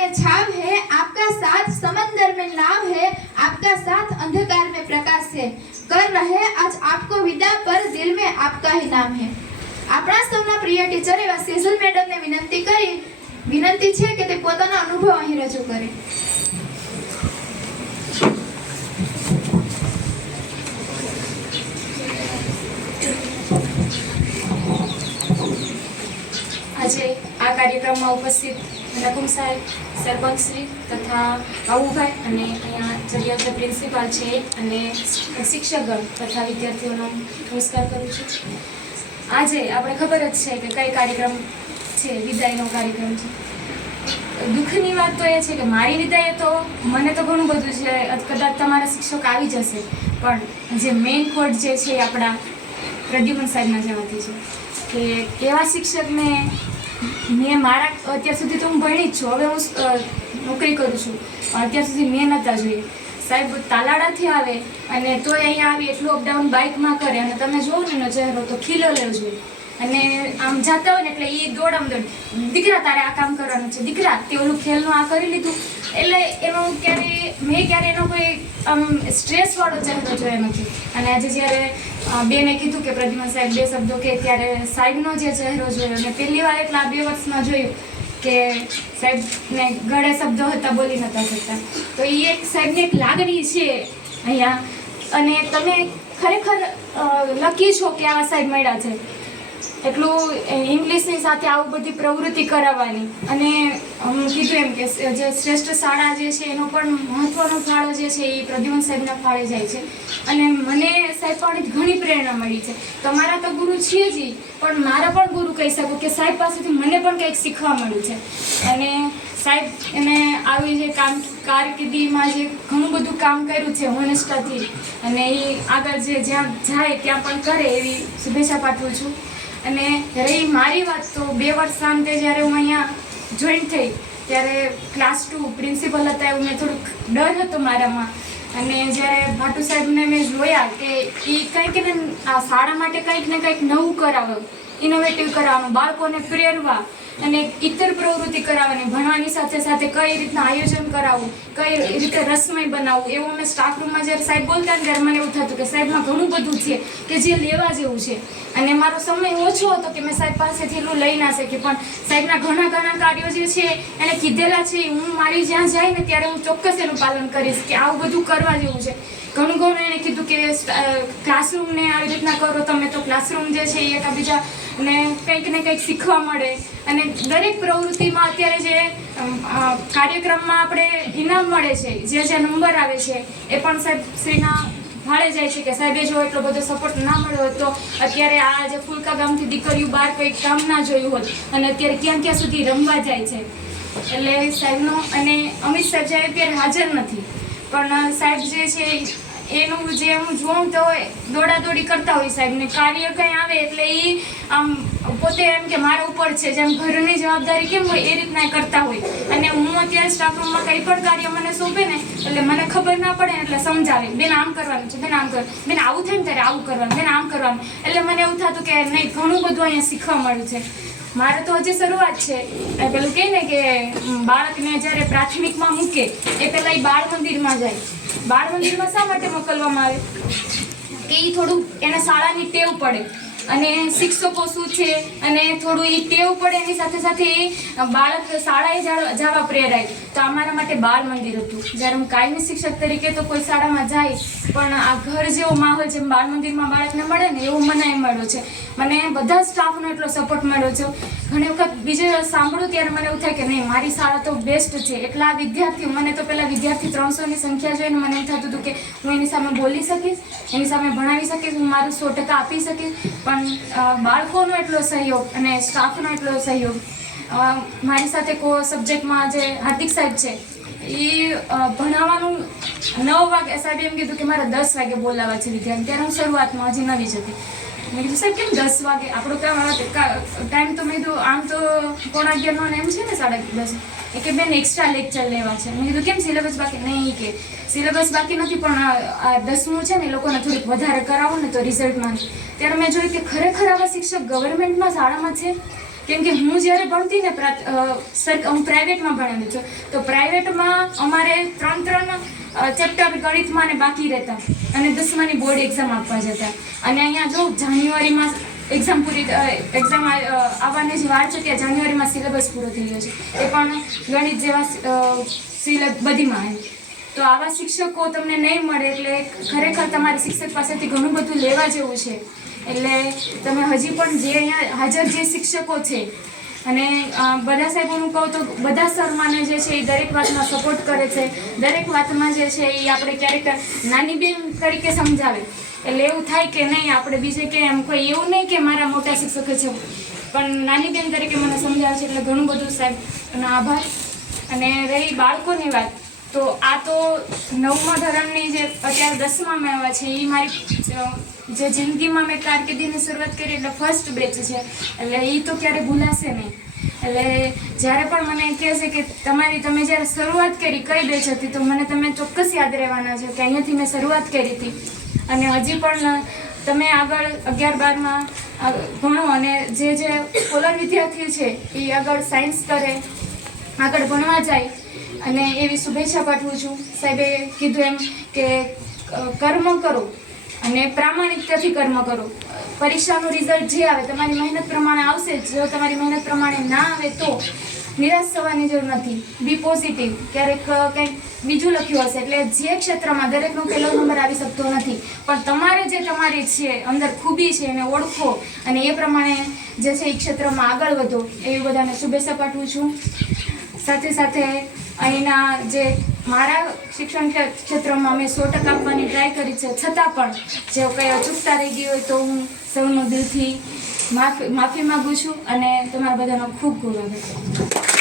में छाव है आपका साथ समंदर में नाव है आपका साथ अंधकार में प्रकाश है कर रहे आज आपको विदा पर दिल में आपका ही नाम है આપણા સૌના પ્રિય ટીચર એવા સેઝલ મેડમને વિનંતી કરી વિનંતી છે કે તે પોતાનો અનુભવ અહીં રજૂ કરે આજે આ કાર્યક્રમમાં ઉપસ્થિત નકુમ સાહેબ, સરપંચશ્રી તથા બાબુભાઈ અને અહીંયા જરિયાના પ્રિન્સિપાલ છે અને શિક્ષકગણ તથા વિદ્યાર્થીઓનો નમસ્કાર કરું છું. આજે આપણે ખબર જ છે કે કઈ કાર્યક્રમ છે, વિદાયનો કાર્યક્રમ છે. દુઃખની વાત તો એ છે કે મારી વિદાય તો મને તો ઘણું બધું છે, કદાચ તમારા શિક્ષક આવી જશે, પણ જે મેઇન કોડ જે છે આપણા પ્રદ્યુમન સાહેબના જેમાંથી છે. કે એવા શિક્ષકને મેં મારા અત્યાર સુધી તો હું ભણી જ છું. હવે હું નોકરી કરું છું. અત્યાર સુધી મેં નહોતા જોઈએ સાહેબ તાલાડાથી આવે અને તોય અહીંયા આવી એટલું અપડાઉન બાઇકમાં કરે અને તમે જોવો ને એનો ચહેરો તો ખીલો લેવ જોઈએ અને આમ જાતા હોય ને એટલે એ દોડામ દોડ દીકરા તારે આ કામ કરવાનું છે. દીકરા, તે ઓલું ખેલનું આ કરી લીધું. એટલે એનો ક્યારે, મેં ક્યારે એનો કોઈ, આમ સ્ટ્રેસવાળો ચહેરો જોયો નથી. અને આજે જ્યારે બેને કીધું કે પ્રતિમા સાહેબ, બે શબ્દો કે ત્યારે સાહેબનો જે ચહેરો જોયો અને પહેલી વાર એટલા બે વર્ષમાં જોયું કે સાહેબને ગળે શબ્દો હતા, બોલી નતા શકતા. તો એ એક સાહેબની એક લાગણી છે અહીંયા. અને તમે ખરેખર લકી છો કે આવા સાહેબ મળ્યા છે? એટલું ઇંગ્લિશની સાથે આવું બધી પ્રવૃત્તિ કરાવવાની. અને હું કીધું એમ કે જે શ્રેષ્ઠ શાળા જે છે એનો પણ મહત્વનો ફાળો જે છે એ પ્રદ્યુમન સાહેબના ફાળે જાય છે. અને મને સાહેબ પણ ઘણી પ્રેરણા મળી છે. તમારા તો ગુરુ છીએ જ પણ મારા પણ ગુરુ કહી શકું કે સાહેબ પાસેથી મને પણ કંઈક શીખવા મળ્યું છે. અને સાહેબ, એને આવી જે કામ, કારકિર્દીમાં જે ઘણું બધું કામ કર્યું છે હોનેસ્ટાથી, અને એ આગળ જે જ્યાં જાય ત્યાં પણ કરે એવી શુભેચ્છા પાઠવું છું. અને રહી મારી વાત તો બે વર્ષ અંતે જ્યારે હું અહીંયા જોઈન થઈ, ત્યારે ક્લાસ ટુ પ્રિન્સિપલ હતા એવું મેં થોડુંક ડર હતો મારામાં. અને જ્યારે ભાટુ સાહેબને મેં જોયા કે એ કંઈક ને આ શાળા માટે કંઈક ને કંઈક નવું કરાવો. ઇનોવેટિવ કરાવવાનું, બાળકોને પ્રેરવા અને ઇતર પ્રવૃત્તિ કરાવવાની, ભણવાની સાથે સાથે કઈ રીતના આયોજન કરાવવું, કઈ રીતે રસમય બનાવવું, એવું અમે સ્ટાફ રૂમમાં જ્યારે સાહેબ બોલતા ને ત્યારે મને એવું થતું કે સાહેબમાં ઘણું બધું છે કે જે લેવા જેવું છે. અને મારો સમય ઓછો હતો કે મેં સાહેબ પાસેથી એટલું લઈ ના શકી, પણ સાહેબના ઘણા ઘણા કાર્યો જે છે એને કીધેલા છે, હું મારી જ્યાં જાય ને ત્યારે હું ચોક્કસ એનું પાલન કરીશ કે આવું બધું કરવા જેવું છે. ઘણું ઘણું એને કીધું કે ક્લાસરૂમને આવી રીતના કરો તમે તો ક્લાસરૂમ જે છે એ એકાબીજા ને કંઈક ને કંઈક શીખવા મળે. અને દરેક પ્રવૃત્તિમાં અત્યારે જે કાર્યક્રમમાં આપણે ઇનામ મળે છે, જે જે નંબર આવે છે, એ પણ સાહેબ શ્રીના ભાળે જાય છે કે સાહેબે જો એટલો બધો સપોર્ટ ના મળ્યો હોત તો અત્યારે આ જે ફુલકા ગામથી દીકરીઓ બહાર કંઈક કામ ના જોયું હોત. અને અત્યારે ક્યાં ક્યાં સુધી રમવા જાય છે. એટલે સાહેબનો અને અમિત સાહેબ જે અત્યારે હાજર નથી. પણ સાહેબ જે છે એનું જે હું જોઉં તો દોડાદોડી કરતા હોય સાહેબને કાર્ય કંઈ આવે એટલે એ આમ પોતે એમ કે મારા ઉપર છે, જેમ ઘરની જવાબદારી કેમ હોય એ રીતના કરતા હોય. અને હું અત્યારે સ્ટાફ રૂમમાં કંઈ પણ કાર્ય મને સોંપે ને, એટલે મને ખબર ના પડે એટલે સમજાવે. બેન, આમ કરવાનું છે, બેન, આમ કર, બેન, આવું થાય ને ત્યારે આવું કરવાનું, બેન, આમ કરવાનું. એટલે મને એવું થતું કે નહીં, ઘણું બધું અહીંયા શીખવા મળ્યું છે. મારે તો હજી શરૂઆત છે. પેલું કહે ને કે બાળકને જ્યારે પ્રાથમિકમાં મૂકે, એ પહેલાં એ બાળ મંદિરમાં જાય. બાળ મંદિરમાં શા માટે મોકલવામાં આવે? કે એ થોડું એને શાળાની ટેવ પડે. અને શિક્ષકો શું છે? અને થોડું એ ટેવ પડે એની સાથે સાથે એ બાળક શાળાએ જવા પ્રેરાય. તો અમારા માટે બાળ મંદિર હતું. જ્યારે હું કાયમી શિક્ષક તરીકે તો કોઈ શાળામાં જાય, પણ આ ઘર જેવો માહોલ જેમ બાળ મંદિરમાં બાળકને મળે ને એવો મને એ મળ્યો છે. મને બધા સ્ટાફનો એટલો સપોર્ટ મળ્યો છે. ઘણી વખત બીજે સાંભળું ત્યારે મને એવું થાય કે નહીં, મારી શાળા તો બેસ્ટ છે. એટલા વિદ્યાર્થીઓ, મને તો પહેલાં વિદ્યાર્થી ત્રણસોની સંખ્યા જોઈને મને એમ થતું હતું કે હું એની સામે બોલી શકીશ, એની સામે ભણાવી શકીશ, હું મારું સો ટકા આપી શકીશ. પણ બાળકોનો એટલો સહયોગ અને સ્ટાફનો એટલો સહયોગ. મારી સાથે કો સબ્જેક્ટમાં જે હાર્દિક સાહેબ છે, એ ભણાવવાનું નવ વાગે સાહેબે એમ કીધું કે મારે દસ વાગે બોલાવવા છે વિદ્યાર્થી. ત્યારે હું શરૂઆતમાં હજી નવી જ હતી. મેં કીધું, સાહેબ, કેમ દસ વાગે? આપણો કામ ટાઈમ તો મેં કીધું, આમ તો પોણા અગિયારનો ને એમ છે ને સાડા દસ. એ કે, બેન એક્સ્ટ્રા લેક્ચર લેવા છે. મેં કીધું, કેમ સિલેબસ બાકી? નહીં કે સિલેબસ બાકી નથી, પણ આ- દસમું છે ને, એ લોકોને થોડીક વધારે કરાવો ને તો રિઝલ્ટમાં ત્યારે મેં જોયું કે ખરેખર આવા શિક્ષક ગવર્મેન્ટમાં શાળામાં છે? કેમ કે હું જ્યારે ભણતી ને સર, હું પ્રાઇવેટમાં ભણેલી છું. તો પ્રાઇવેટમાં અમારે ત્રણ ત્રણ ચેપ્ટર ગણિતમાં ને બાકી રહેતા. અને દસમાની બોર્ડ એક્ઝામ આપવા જતા. અને અહીંયા જો જાન્યુઆરીમાં એક્ઝામ પૂરી એક્ઝામ આવવાની જે વાર છે ત્યાં જાન્યુઆરીમાં સિલેબસ પૂરો થઈ ગયો છે. એ પણ ગણિત જેવા સિલેબ બધીમાં એમ. તો આવા શિક્ષકો તમને નહીં મળે એટલે ખરેખર તમારે શિક્ષક પાસેથી ઘણું બધું લેવા જેવું છે. એટલે તમે હજી પણ જે અહીંયા હાજર જે શિક્ષકો છે અને બધા બધા સાહેબોનું કહું તો બધા શર્માને જે છે એ દરેક વાતમાં સપોર્ટ કરે છે. દરેક વાતમાં જે છે એ આપણે ક્યારેક નાની બેન તરીકે સમજાવે. એટલે એવું થાય કે નહીં, આપણે બીજે કે એમ કોઈ એવું નહીં કે મારા મોટા શિક્ષક છે. પણ નાની બેન તરીકે મને સમજાવે છે એટલે ઘણું બધું સાહેબ આભાર. અને રહી બાળકોની વાત. તો આ તો નવમા ધોરણની જે અત્યારે દસમામાં આવ્યા છે એ મારી જે જિંદગીમાં મેં કારકિર્દીની શરૂઆત કરી એટલે ફર્સ્ટ બેચ છે, એટલે એ તો ક્યારે ભૂલાશે નહીં. એટલે જ્યારે પણ મને કહે છે કે તમારી, તમે જ્યારે શરૂઆત કરી, કઈ બેચ હતી, તો મને તમે ચોક્કસ યાદ રહેવાના છે કે અહીંયાથી મેં શરૂઆત કરી હતી. અને હજી પણ તમે આગળ અગિયાર બારમાં ભણો અને જે જે સ્કોલર વિદ્યાર્થીઓ છે એ આગળ સાયન્સ કરે, આગળ ભણવા જાય અને એવી શુભેચ્છા પાઠવું છું. સાહેબે કીધું એમ કે કર્મ કરો અને પ્રામાણિકતાથી કર્મ કરો. પરીક્ષાનું રિઝલ્ટ જે આવે, તમારી મહેનત પ્રમાણે આવશે. જો તમારી મહેનત પ્રમાણે ના આવે તો નિરાશ થવાની જરૂર નથી. બી પોઝિટિવ ક્યારેક કંઈક બીજું લખ્યું હશે. એટલે જે ક્ષેત્રમાં દરેકનો પહેલો નંબર આવી શકતો નથી. પણ તમારે જે તમારી છે, અંદર ખૂબી છે, એને ઓળખો અને એ પ્રમાણે જે છે એ ક્ષેત્રમાં આગળ વધો. એવી બધાને શુભેચ્છા પાઠવું છું. સાથે સાથે અહીંના જે મારા શિક્ષણ ક્ષેત્રમાં મેં સો ટકા આપવાની ટ્રાય કરી છે. છતાં પણ જો કંઈ અચૂકતા રહી ગઈ હોય તો હું સૌનો દિલથી માફી માફી માગું છું અને તમારા બધાનો ખૂબ ખૂબ આભાર.